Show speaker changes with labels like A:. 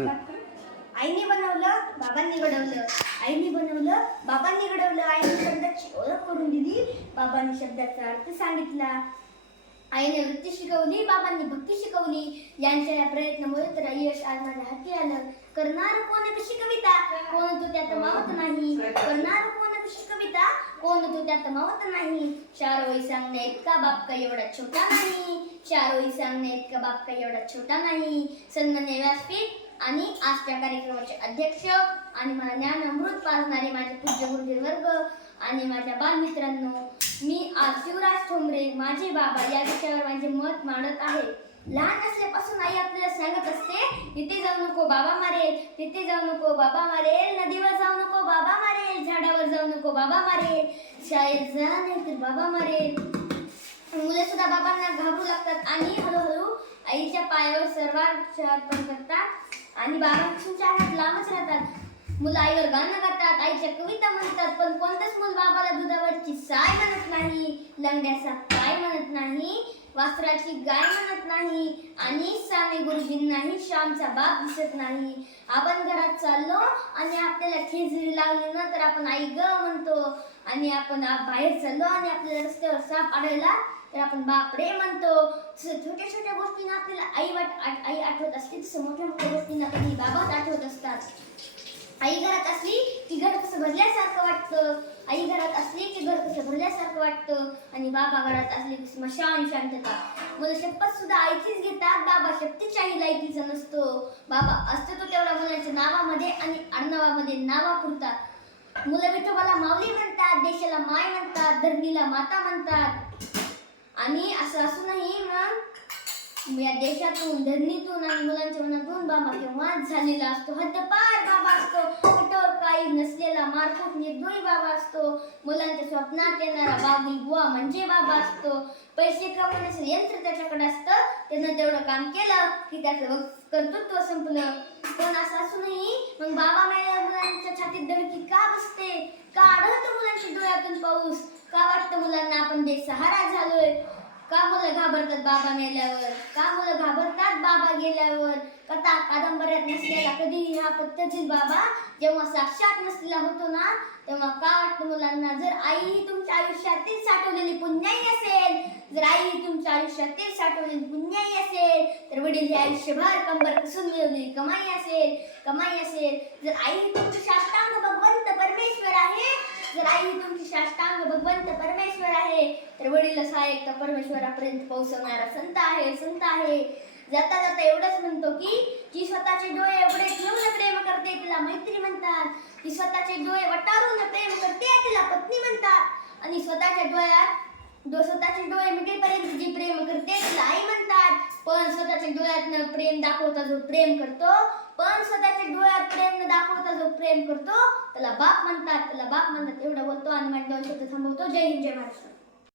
A: आईने बनवलं बाबांनी घडवलं. आईने बनवलं बाबांनी घडवलं. आईने शब्दाची ओळख करून दिली. बाबांनी शब्दाचा अर्थ सांगितला. आईने वृत्ती शिकवली बाबांनी भक्ती शिकवली. यांच्या या प्रयत्नामुळे तर यश आज माझ्या हाती आलं. करणार कोण कशी कविता? कोण तो त्यात मावत नाही. करणार कोण कशी कविता? कोण तो त्यात मावत नाही. चारोई सांगणे इतका बाप काही एवढा छोटा नाही. चारोई सांगणे इतका बाप काही एवढा छोटा नाही. सन्मान्य व्यासपीठ आणि आजच्या कार्यक्रमाचे अध्यक्ष आणि मला ज्ञान अमृत पाजणारे माझे पूज्य गुरुजी वर्ग आणि माझ्या बालमित्रांनो मी आज शिवराज ठोंबरे माझे बाबा या विषयावर माझे मत मांडत आहे. लहान असल्यापासून आई आपल्याला सांगत असते तिथे जाऊ नको बाबा मारेल तिथे जाऊ नको बाबा मारेल नदीवर जाऊ नको बाबा मारेल झाडावर जाऊ नको बाबा मारेल शाळेत जा नाही तर बाबा मारेल मुले सुद्धा बाबांना घाबरू लागतात आणि हळूहळू आईच्या पायावर सर्वात अर्पण करतात. आणि बाबांच्या हात लांबच राहतात. मुलं आईवर गाणं गातात आईच्या कविता म्हणतात पण कोणतंच मुल बाबाला दुधावरची साय म्हणत नाही लंगड्याचा पाय म्हणत नाही वासराची गाय म्हणत नाही आणि साने गुरुजींनाही श्यामचा बाप दिसत नाही. आपण घरात चाललो आणि आपल्याला खेजरी लावली ना तर आपण आई ग म्हणतो आणि आपण बाहेर चाललो आणि आपल्याला रस्त्यावर साप आढळला तर आपण बापरे म्हणतो. छोट्या छोट्या गोष्टींना आपल्याला आई वाट आई आठवत असते. तसं मोठ्या मोठ्या गोष्टींना आपली बाबा आठवत असतात. आई घरात असली की घर कसं भरल्यासारखं वाटतं. आई घरात असली की घर कसं भरल्यासारखं वाटतं. आणि बाबा घरात असले की स्मशान शांतता. मुलं शपथ सुद्धा आईचीच घेतात. बाबा शक्तीच्याही लायकीचा नसतो. बाबा असतो तो तेवढा मुलांच्या नावामध्ये आणि आडनावामध्ये नावापुरता. मुलं विठोबाला माऊली म्हणतात देशाला माय म्हणतात धरणीला माता म्हणतात. असं असूनही मग या देशातून धरणीतून आणि मुलांच्या मनातून बाबा केव्हा झालेला असतो. हद्दपार बाबा असतो. कठोर काही नसलेला मारकूट निर्दोषी बाबा असतो. मुलांच्या स्वप्नात येणारा बाबी बुवा म्हणजे बाबा असतो. पैसे कमवण्याचं यंत्र त्याच्याकडे असतं. त्यानं तेवढं काम केलं की त्याचं कर्तृत्व संपलं. पण असं असूनही मग बाबा मेल्या मुलांच्या छातीत धडकी का बसते? का आढळतं मुलांच्या डोळ्यातून पाऊस? का वाटतं मुलांना आपण बेसहारा झालोय? का मुलं घाबरतात बाबा मेल्यावर? का मुलं घाबरतात बाबा गेल्यावर? कथा कादंबऱ्यात नसलेला कधीही हा पद्धतील बाबा जेव्हा साक्षात नसलेला होतो ना तेव्हा का वाटतं मुलांना जर आई ही तुमच्या आयुष्यातील साठवलेली पुण्याई असेल जर आई ही तुमच्या आयुष्यातील साठवलेली पुण्याई असेल तर वडील हे आयुष्यभर कंबर कसून मिळवलेली कमाई असेल कमाई असेल. जर आई ही तुमची साष्टांग भगवंत परमेश्वर आहे जर आई ही तुमची साष्टांग भगवंत परमेश्वर आहे. तर वडील असा सहाय्यक परमेश्वरापर्यंत पोहोचवणारा संत आहे संत आहे. जाता जाता एवढंच म्हणतो की जी स्वतःचे डोळे एवढे ठेवून प्रेम करते तिला मैत्री म्हणतात. ती स्वतःचे डोळे वटारून प्रेम करते तिला पत्नी म्हणतात. आणि स्वतःच्या डोळ्यात दो स्वतःचे डोळे मिटेपर्यंत जी प्रेम करते तिला आई म्हणतात. पण स्वतःच्या डोळ्यातनं प्रेम दाखवता जो प्रेम करतो पण स्वतःच्या डोळ्यात प्रेम न दाखवता प्रेम करतो त्याला बाप म्हणतात त्याला बाप म्हणतात एवढं बोलतो आणि माझे दोन शब्द थांबवतो. जय हिंद जय महाराष्ट्र.